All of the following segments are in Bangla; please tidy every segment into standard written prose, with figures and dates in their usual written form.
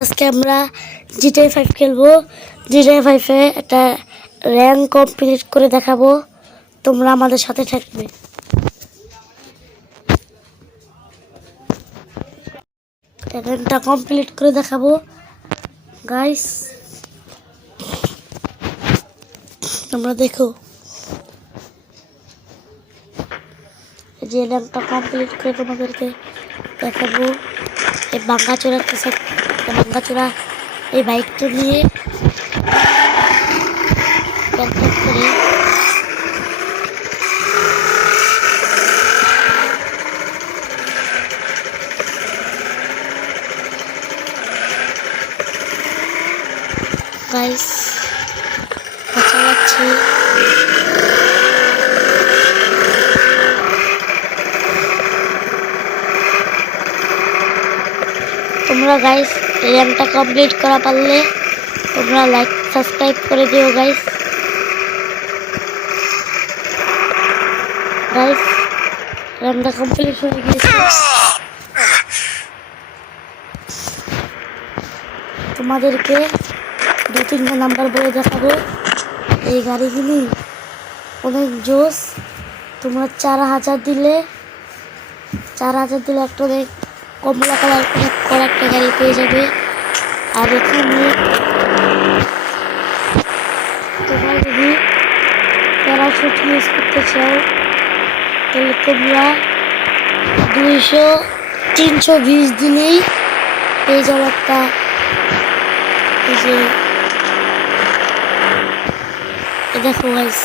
আজকে আমরা জিটিএ 5 খেলবো। জিটিএ 5 এ একটা র্যাঙ্ক কমপ্লিট করে দেখাবো, তোমরা আমাদের সাথে থাকবে। র্যাঙ্কটা কমপ্লিট করে দেখাবো গাইস, তোমরা দেখো। যে র্যাঙ্কটা কমপ্লিট করে তোমাদেরকে দেখাবো। এই ভাঙ্গাচোরা ভাঙ্গাচোরা এই বাইকটা নিয়ে করে গাইস চালাচ্ছি। তোমরা গাইস এই র্যাঙ্কটা কমপ্লিট করা পারলে তোমরা লাইক সাবস্ক্রাইব করে দিও গাইস। গাইস র্যাঙ্কটা কমপ্লিট হয়ে গিয়েছে। তোমাদেরকে 2-3টা নাম্বার বলে দেখাবো। এই গাড়িগুলি অনেক জোস। তোমরা 4000 দিলে একটা অনেক কমলা কালার করে একটা গাড়ি পেয়ে যাবে। আর এখানে তোমরা যদি প্যারাশুট ইউজ করতে চাও তাহলে তোমরা 200-320 দিলেই পেয়ে যাবে একটা। এই যে দেখো গাইস,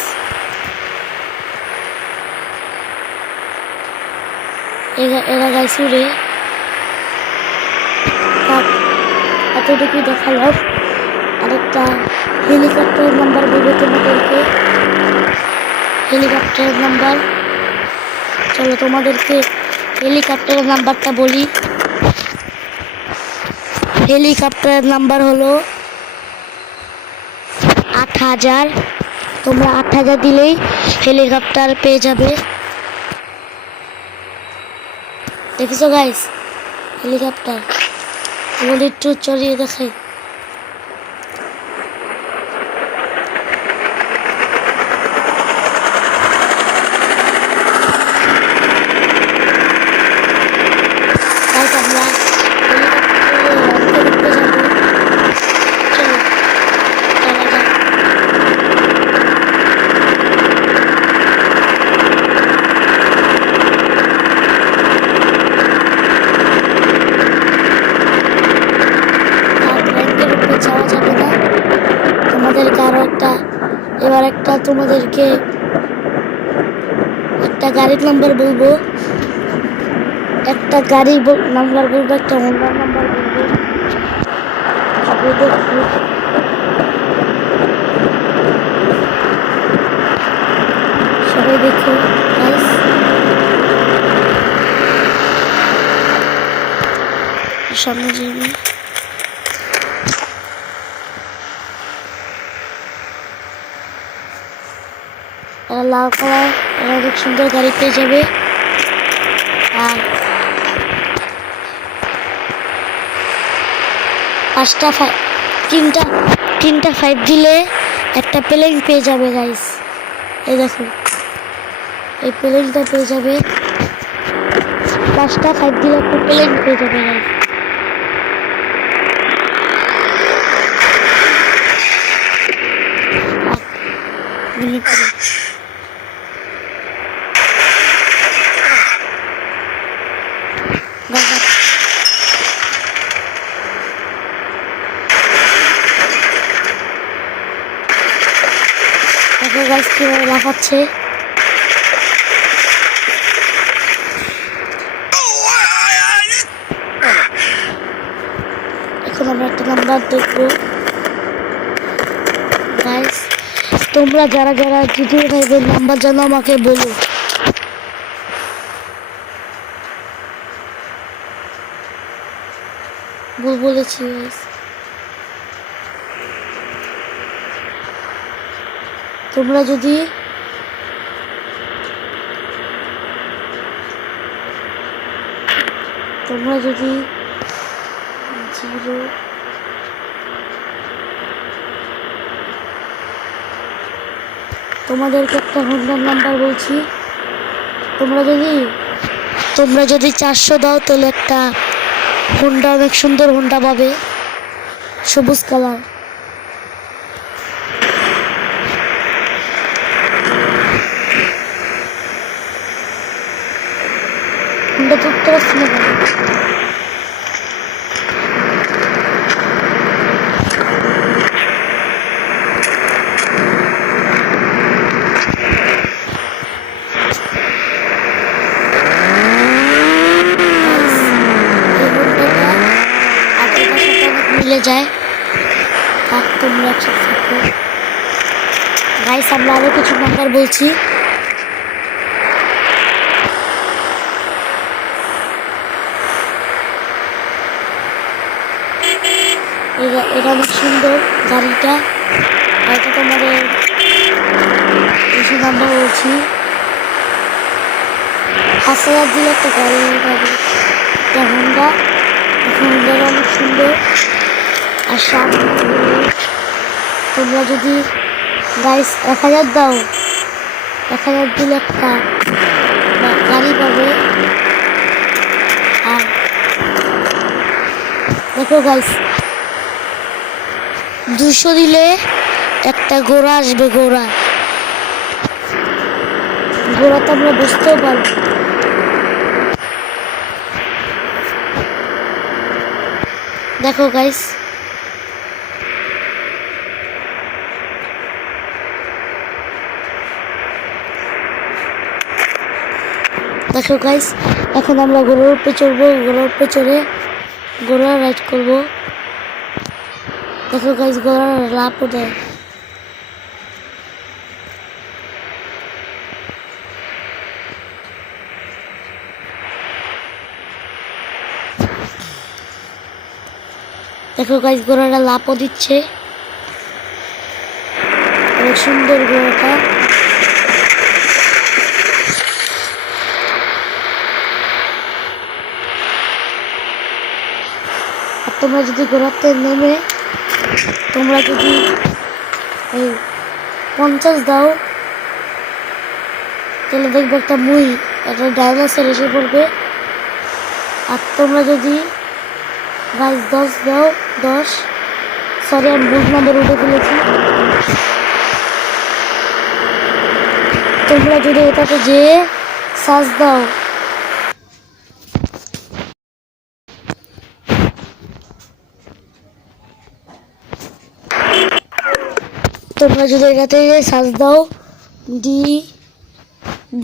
এরা গাইস উড়ে। এতটুকু দেখালাম। আরেকটা হেলিকপ্টারের নাম্বার বলবো তোমাদেরকে। হেলিকপ্টারের নাম্বার, চলো তোমাদেরকে হেলিকপ্টারের নাম্বারটা বলি। হেলিকপ্টারের নাম্বার হলো 8000। তোমরা 8000 দিলেই হেলিকপ্টার পেয়ে যাবে। দেখেছো গাইস হেলিকপ্টার? তোমাদের একটু চড়িয়ে দেখাই। আমরা এবার একটা তোমাদেরকে একটা গাড়ির নাম্বার বলবো। একটা গাড়ি নাম্বার বলবো, একটা হোন্ডার নাম্বার বলবো। সবাই দেখো গাইস। সামনে যাবে লাল কালার, অনেক সুন্দর গাড়ি পেয়ে যাবে। আর 3টা 5 দিলে একটা প্লেন পেয়ে যাবে গাইস। এই দেখো এই প্লেনটা পেয়ে যাবে। 5টা 5 দিলে একটা প্লেন পেয়ে যাবে গাইস। দেখো গাছ কিভাবে লাফাচ্ছে। এখন আমরা একটা নাম্বার দেখবো গাইস। তোমরা যারা যারা জিটিএ 5 এর নাম্বার জানো আমাকে বলো। বলেছি গাইস। তোমরা যদি তোমরা যদি 0 তোমাদেরকে একটা হোন্ডার নাম্বার বলছি, তোমরা যদি 400 দাও তাহলে একটা হোন্ডা, অনেক সুন্দর হোন্ডা পাবে, সবুজ কালার। হোন্ডা তো উঠতে পারছি না কেন? মিলে যায়, আর তোমরা একসাথে থাকো। গাইস, আমরা আরো কিছু নাম্বার বলছি। এটা অনেক সুন্দর গাড়িটা। গাড়িটা তোমাদের কিছু নাম্বার বলছি। 5,000 দিলে একটা গাড়ি পাবে, এটা হোন্ডা। হোন্ডাটা অনেক সুন্দর। আর সামনে তোমরা যদি গাইস 1,000 দাও, 1,000 দিলে একটা গাড়ি পাবে। আর দেখো গাইস, 200 দিলে একটা ঘোড়া আসবে। ঘোড়া তো আমরা বুঝতেও পারবো। দেখো গাইস, এখন আমরা ঘোড়ার উপরে চড়বো। ঘোড়ার উপরে চড়ে ঘোড়া রাইড করবো। দেখো গাইস, ঘোড়া লাফও দেয়। দেখো গাইস, ঘোড়াটা লাফও দিচ্ছে, অনেক সুন্দর ঘোড়াটা। আর তোমরা যদি ঘোড়াতে নেমে তোমরা যদি 50 দাও তাহলে দেখবে একটা ডাইনোসর এসে পড়বে। আর তোমরা যদি গাইস 10 দাও, 10, সরি আমি ভুল নাম্বার উঠে ফেলেছি। তোমরা যদি এটাতে যেয়ে সার্চ দাও,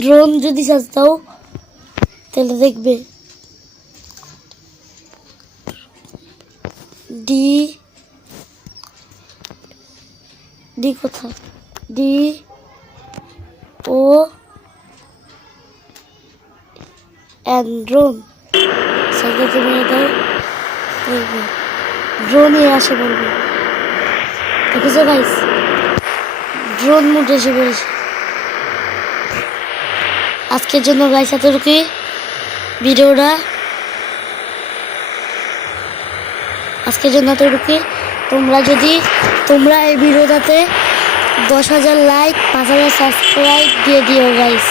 ড্রোন যদি সার্চ দাও তাহলে দেখবে কোথায় ড্রোন সার্চ তুমি দাও, দেখবে ড্রোনই আসে বলবে। দেখেছো গাইস, ড্রোন মোড এসে পড়েছে। আজকের জন্য গাইস এতটুকুই ভিডিওটা। তোমরা এই ভিডিওটাতে 10,000 লাইক, 5,000 সাবস্ক্রাইব দিয়ে দিও গাইস।